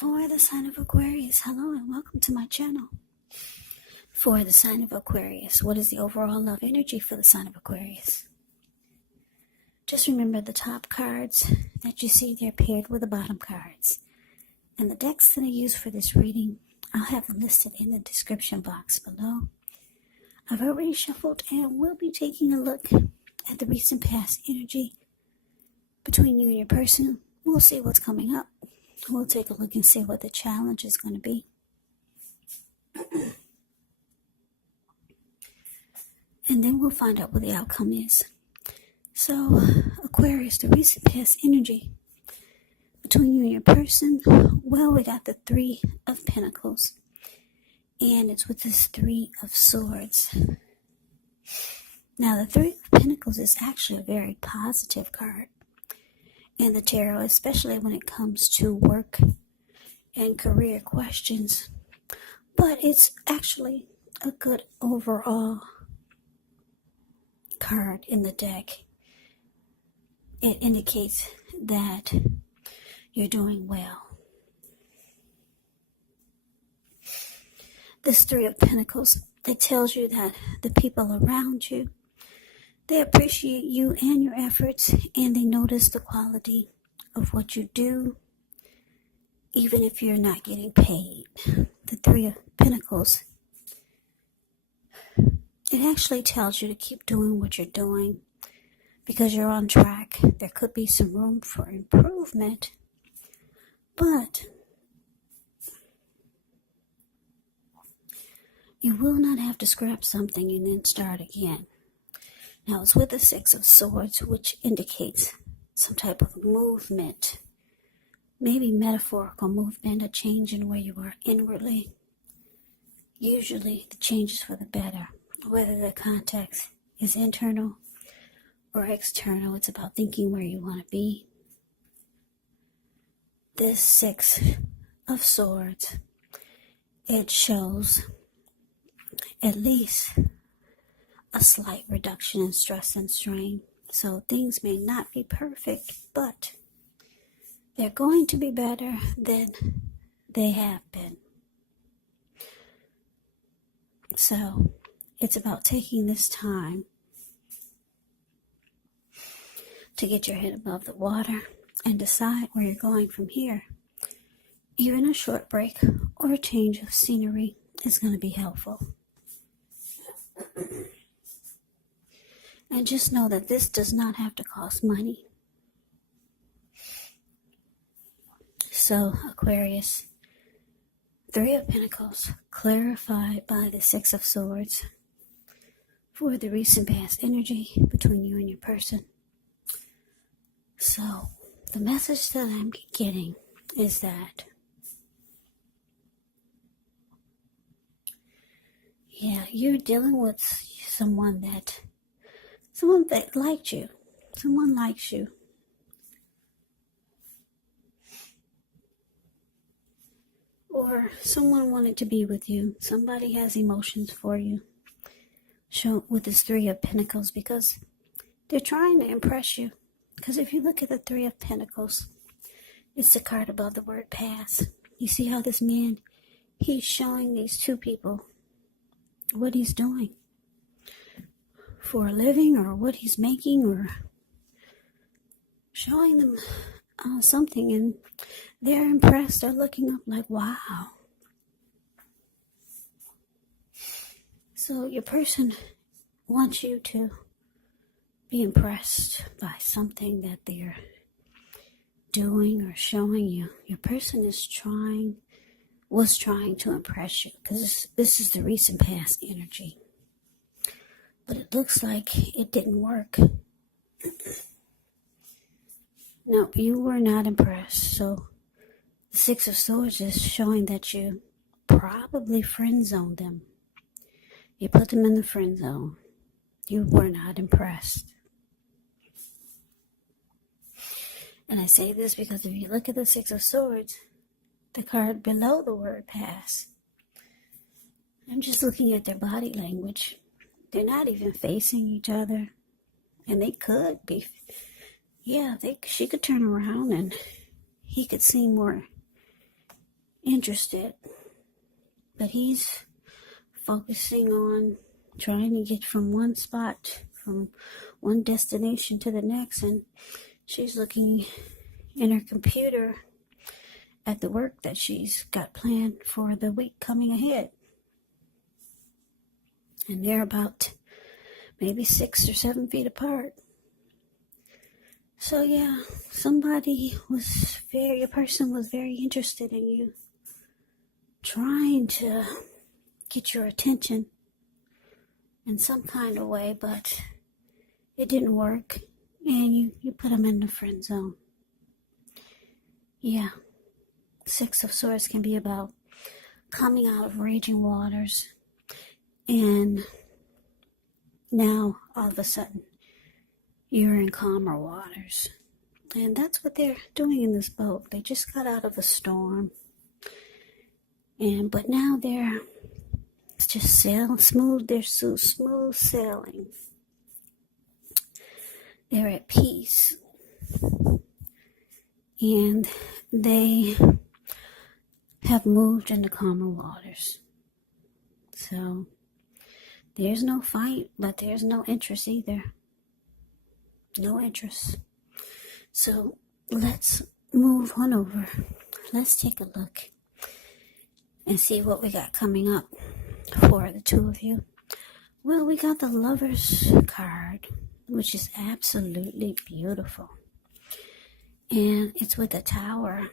For the sign of Aquarius, hello and welcome to my channel. For the sign of Aquarius, what is the overall love energy for the sign of Aquarius? Just remember the top cards that you see, they're paired with the bottom cards. And the decks that I use for this reading, I'll have them listed in the description box below. I've already shuffled and will be taking a look at the recent past energy between you and your person. We'll see what's coming up. We'll take a look and see what the challenge is going to be. And then we'll find out what the outcome is. So, Aquarius, the recent past energy between you and your person. Well, we got the Three of Pentacles. And it's with this Three of Swords. Now, the Three of Pentacles is actually a very positive card in the tarot, especially when it comes to work and career questions. But it's actually a good overall card in the deck. It indicates that you're doing well. This Three of Pentacles, it tells you that the people around you, they appreciate you and your efforts, and they notice the quality of what you do, even if you're not getting paid. The Three of Pentacles, it actually tells you to keep doing what you're doing because you're on track. There could be some room for improvement, but you will not have to scrap something and then start again. Now, it's with the Six of Swords, which indicates some type of movement, maybe metaphorical movement, a change in where you are inwardly. Usually, the change is for the better. Whether the context is internal or external, it's about thinking where you want to be. This Six of Swords, it shows at least a slight reduction in stress and strain. So things may not be perfect, but they're going to be better than they have been. So it's about taking this time to get your head above the water and decide where you're going from here. Even a short break or a change of scenery is going to be helpful. And just know that this does not have to cost money. So, Aquarius, Three of Pentacles, clarified by the Six of Swords for the recent past energy between you and your person. So, the message that I'm getting is that, yeah, you're dealing with someone that liked you. Someone likes you. Or someone wanted to be with you. Somebody has emotions for you. Show with this Three of Pentacles because they're trying to impress you. Because if you look at the Three of Pentacles, it's the card above the word pass. You see how this man, he's showing these two people what he's doing for a living, or what he's making, or showing them something, and they're impressed. They're looking up like, wow. So your person wants you to be impressed by something that they're doing or showing you. Your person was trying to impress you, because this is the recent past energy. But it looks like it didn't work. No, you were not impressed. So the Six of Swords is showing that you probably friend zoned them. You put them in the friend zone. You were not impressed. And I say this because if you look at the Six of Swords, the card below the word pass, I'm just looking at their body language. They're not even facing each other. And they could be. Yeah, she could turn around and he could seem more interested, but he's focusing on trying to get from one spot, from one destination to the next, and she's looking in her computer at the work that she's got planned for the week coming ahead. And they're about maybe 6 or 7 feet apart. So yeah, a person was very interested in you, trying to get your attention in some kind of way, but it didn't work, and you put them in the friend zone. Yeah, 6 of Swords can be about coming out of raging waters, and now all of a sudden you're in calmer waters. And that's what they're doing in this boat. They just got out of a storm, but now they're just smooth. They're so smooth sailing. They're at peace, and they have moved into calmer waters. So there's no fight, but there's no interest either. No interest. So let's move on over. Let's take a look and see what we got coming up for the two of you. Well, we got the Lovers card, which is absolutely beautiful. And it's with a tower.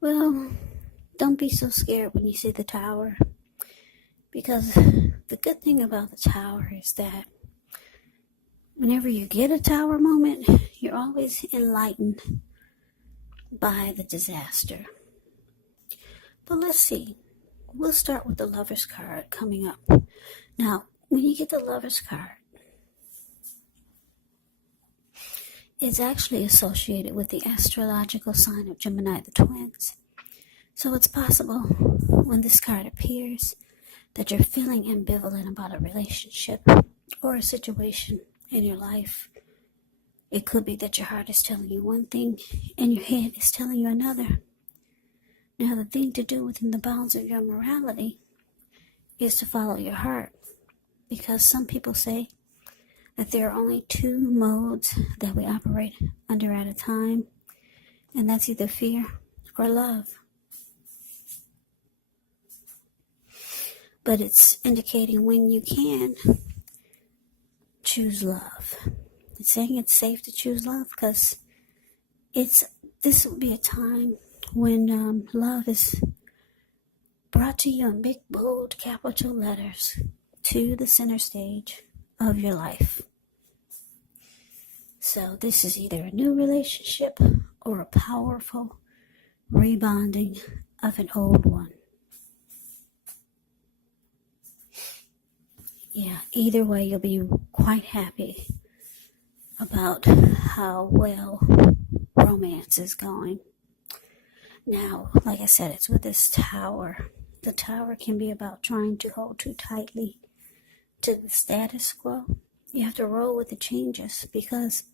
Well, don't be so scared when you see the tower, because the good thing about the tower is that whenever you get a tower moment, you're always enlightened by the disaster. But let's see. We'll start with the Lovers card coming up. Now, when you get the Lovers card, it's actually associated with the astrological sign of Gemini, the twins. So it's possible when this card appears that you're feeling ambivalent about a relationship or a situation in your life. It could be that your heart is telling you one thing and your head is telling you another. Now, the thing to do within the bounds of your morality is to follow your heart, because some people say that there are only 2 modes that we operate under at a time, and that's either fear or love. But it's indicating when you can choose love. It's saying it's safe to choose love, because this will be a time when love is brought to you in big, bold, capital letters to the center stage of your life. So this is either a new relationship or a powerful rebonding of an old one. Yeah, either way, you'll be quite happy about how well romance is going. Now, like I said, it's with this tower. The tower can be about trying to hold too tightly to the status quo. You have to roll with the changes, because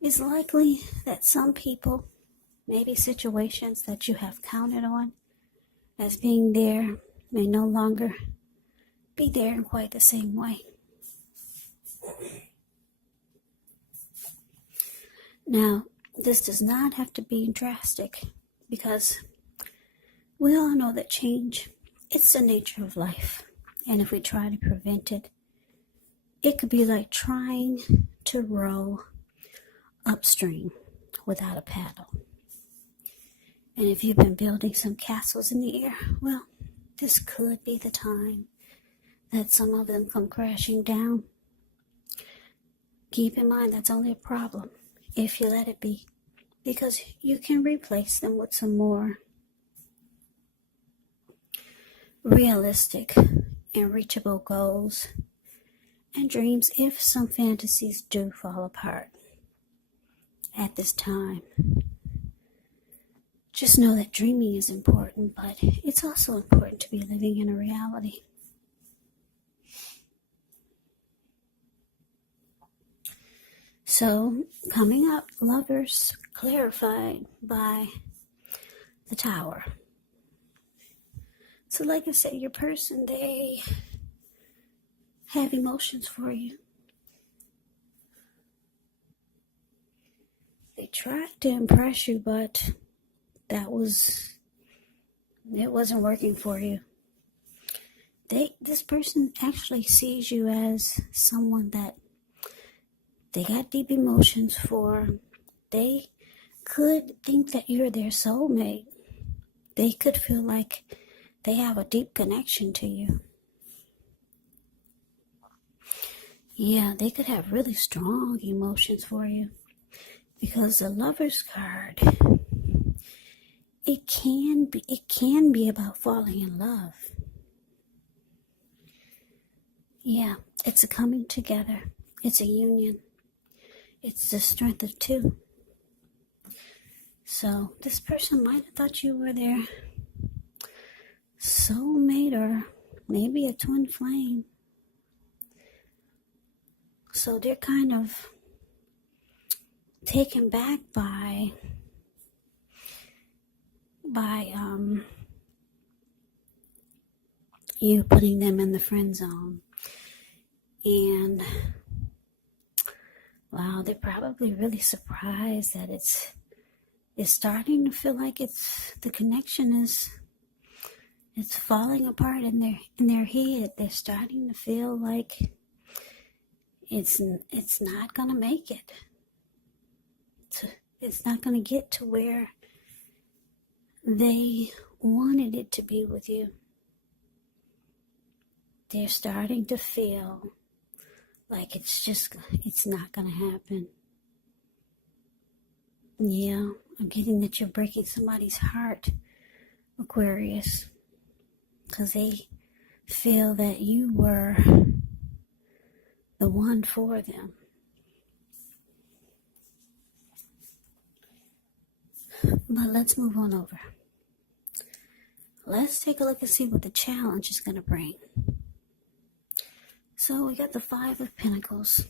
it's likely that some people, maybe situations that you have counted on as being there, may no longer be there in quite the same way. Now, this does not have to be drastic, because we all know that change, it's the nature of life. And if we try to prevent it, it could be like trying to row upstream without a paddle. And if you've been building some castles in the air, well, this could be the time that some of them come crashing down. Keep in mind, that's only a problem if you let it be, because you can replace them with some more realistic and reachable goals and dreams if some fantasies do fall apart at this time. Just know that dreaming is important, but it's also important to be living in a reality. So, coming up, Lovers clarified by the Tower. So like I said, your person, they have emotions for you. They tried to impress you, but it wasn't working for you. This person actually sees you as someone that they got deep emotions for. They could think that you're their soulmate. They could feel like they have a deep connection to you. Yeah, they could have really strong emotions for you. Because the Lover's card, it can be about falling in love. Yeah, it's a coming together. It's a union. It's the strength of two. So this person might have thought you were their soulmate or maybe a twin flame. So they're kind of taken back by you putting them in the friend zone. And wow, they're probably really surprised that it's starting to feel like the connection is falling apart in their head. They're starting to feel like it's not gonna make it. It's not gonna get to where they wanted it to be with you. They're starting to feel like it's not gonna happen. Yeah, I'm getting that you're breaking somebody's heart, Aquarius, because they feel that you were the one for them. But let's move on over. Let's take a look and see what the challenge is going to bring. So we got the Five of Pentacles.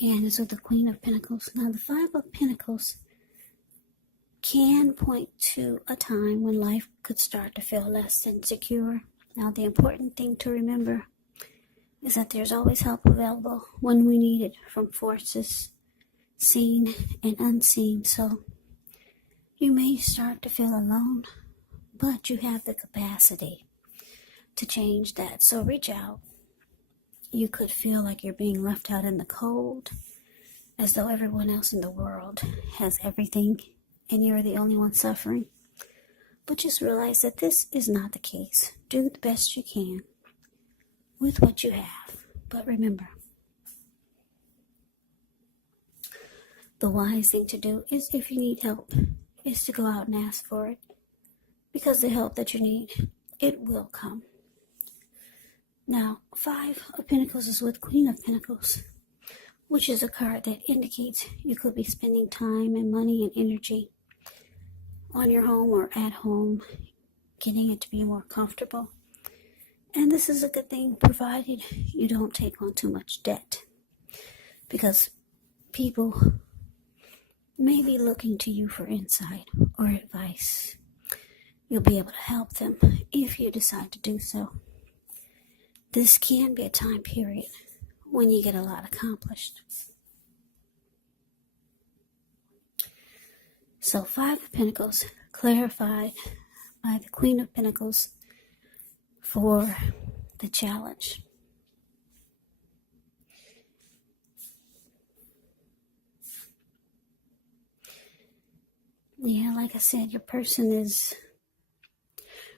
And it's with the Queen of Pentacles. Now the Five of Pentacles can point to a time when life could start to feel less than secure. Now the important thing to remember is that there's always help available when we need it from forces seen and unseen. So you may start to feel alone, but you have the capacity to change that. So reach out. You could feel like you're being left out in the cold, as though everyone else in the world has everything and you're the only one suffering. But just realize that this is not the case. Do the best you can with what you have. But remember, the wise thing to do is, if you need help, is to go out and ask for it. Because the help that you need, it will come. Now, Five of Pentacles is with Queen of Pentacles, which is a card that indicates you could be spending time and money and energy on your home or at home, getting it to be more comfortable. And this is a good thing, provided you don't take on too much debt. Because people may be looking to you for insight or advice. You'll be able to help them if you decide to do so. This can be a time period when you get a lot accomplished. So Five of Pentacles clarified by the Queen of Pentacles for the challenge. Yeah, like I said, your person is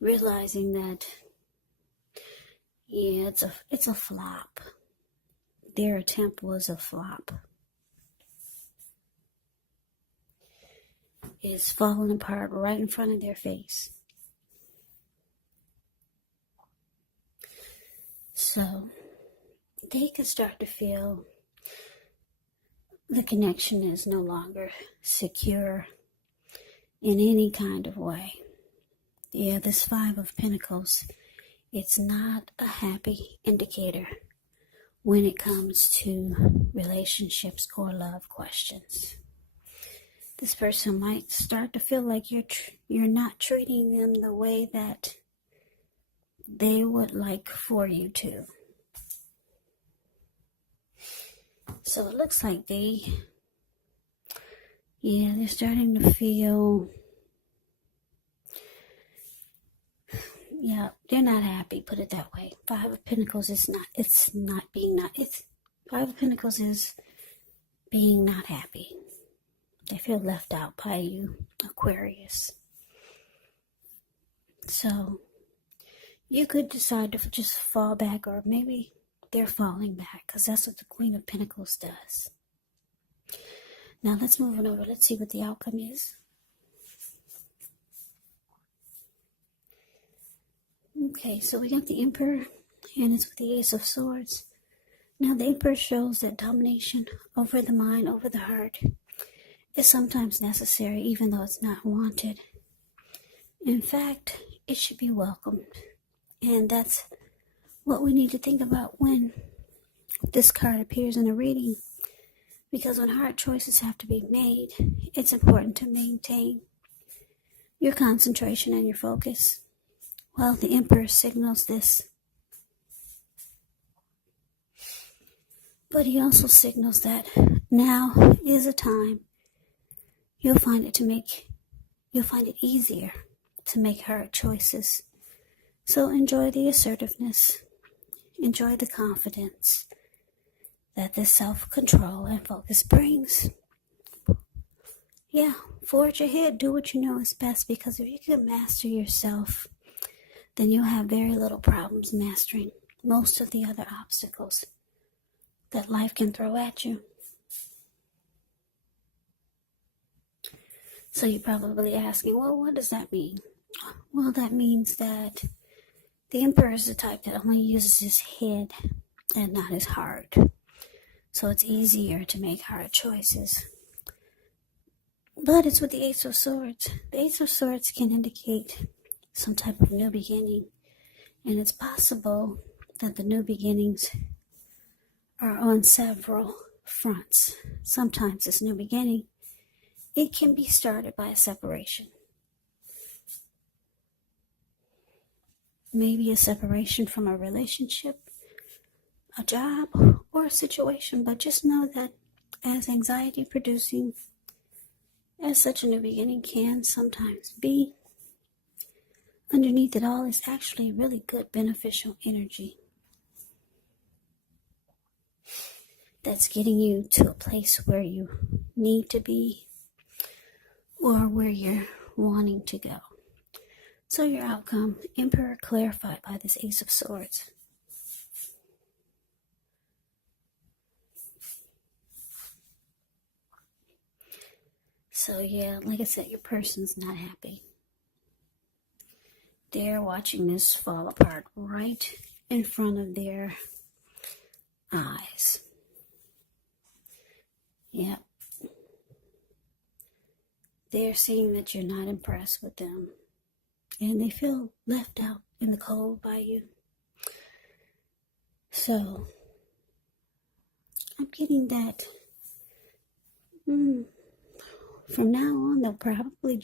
realizing that, yeah, it's a flop. Their attempt was a flop. It's falling apart right in front of their face. So they can start to feel the connection is no longer secure in any kind of way. Yeah, this Five of Pentacles, it's not a happy indicator when it comes to relationships or love questions. This person might start to feel like you're not treating them the way that they would like for you to. So it looks like they're starting to feel, they're not happy, put it that way. Five of Pentacles is Five of Pentacles is being not happy. They feel left out by you, Aquarius. So you could decide to just fall back, or maybe they're falling back, because that's what the Queen of Pentacles does. Now let's move on over. Let's see what the outcome is. Okay, so we got the Emperor, and it's with the Ace of Swords. Now the Emperor shows that domination over the mind, over the heart, is sometimes necessary, even though it's not wanted. In fact, it should be welcomed. And that's what we need to think about when this card appears in a reading. Because when hard choices have to be made, it's important to maintain your concentration and your focus. Well, the Emperor signals this. But he also signals that now is a time you'll find it easier to make hard choices. So enjoy the assertiveness, enjoy the confidence that this self-control and focus brings. Forge ahead, do what you know is best, because if you can master yourself, then you'll have very little problems mastering most of the other obstacles that life can throw at you. So you're probably asking, well, what does that mean? Well, that means that the Emperor is the type that only uses his head and not his heart. So it's easier to make hard choices. But it's with the Ace of Swords. The Ace of Swords can indicate some type of new beginning. And it's possible that the new beginnings are on several fronts. Sometimes this new beginning, it can be started by a separation. Maybe a separation from a relationship, a job, or a situation. But just know that as anxiety producing as such a new beginning can sometimes be, underneath it all is actually really good, beneficial energy that's getting you to a place where you need to be, or where you're wanting to go. So your outcome, Emperor, clarified by this Ace of Swords. So like I said, your person's not happy. They're watching this fall apart right in front of their eyes. Yep. They're seeing that you're not impressed with them. And they feel left out in the cold by you. So, I'm getting that from now on, they'll probably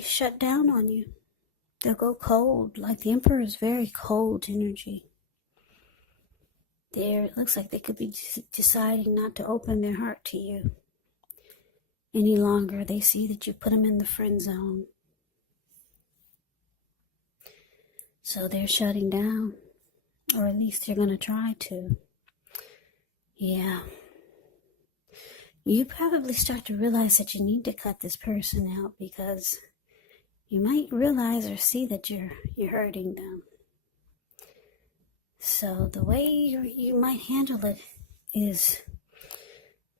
shut down on you. They'll go cold. Like the Emperor is very cold energy. It looks like they could be deciding not to open their heart to you any longer. They see that you put them in the friend zone. So they're shutting down, or at least they're going to try to. Yeah. You probably start to realize that you need to cut this person out, because you might realize or see that you're hurting them. So the way you might handle it is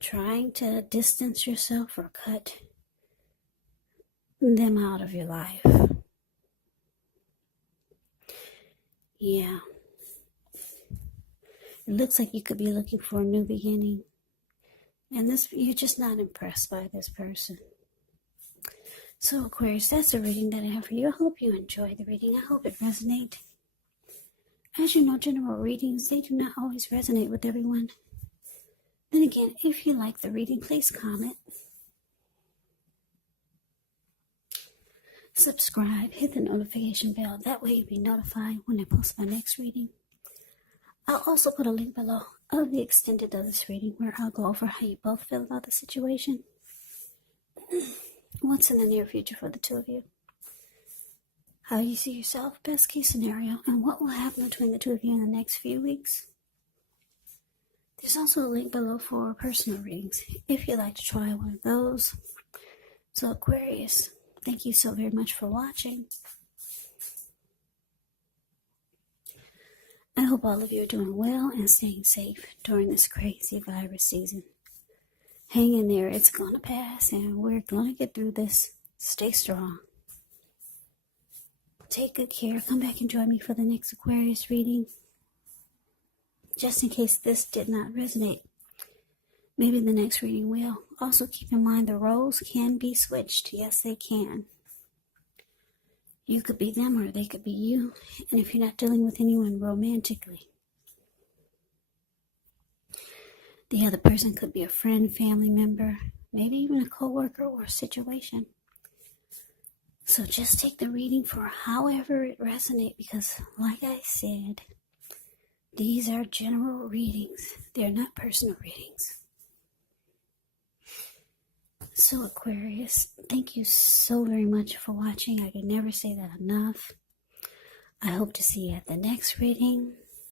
trying to distance yourself or cut them out of your life. Yeah. It looks like you could be looking for a new beginning. And you're just not impressed by this person. So Aquarius, that's the reading that I have for you. I hope you enjoy the reading. I hope it resonates. As you know, general readings, they do not always resonate with everyone. And again, if you like the reading, please comment, subscribe, hit the notification bell. That way you'll be notified when I post my next reading. I'll also put a link below of the extended of this reading where I'll go over how you both feel about the situation. What's in the near future for the two of you. How you see yourself, best case scenario, and what will happen between the two of you in the next few weeks. There's also a link below for personal readings if you'd like to try one of those. So Aquarius, thank you so very much for watching. I hope all of you are doing well and staying safe during this crazy virus season. Hang in there, it's going to pass and we're going to get through this. Stay strong. Take good care. Come back and join me for the next Aquarius reading. Just in case this did not resonate, maybe the next reading will. Also keep in mind the roles can be switched. Yes, they can. You could be them or they could be you. And if you're not dealing with anyone romantically, the other person could be a friend, family member, maybe even a coworker or a situation. So just take the reading for however it resonates, because like I said, these are general readings. They're not personal readings. So Aquarius, thank you so very much for watching. I could never say that enough. I hope to see you at the next reading.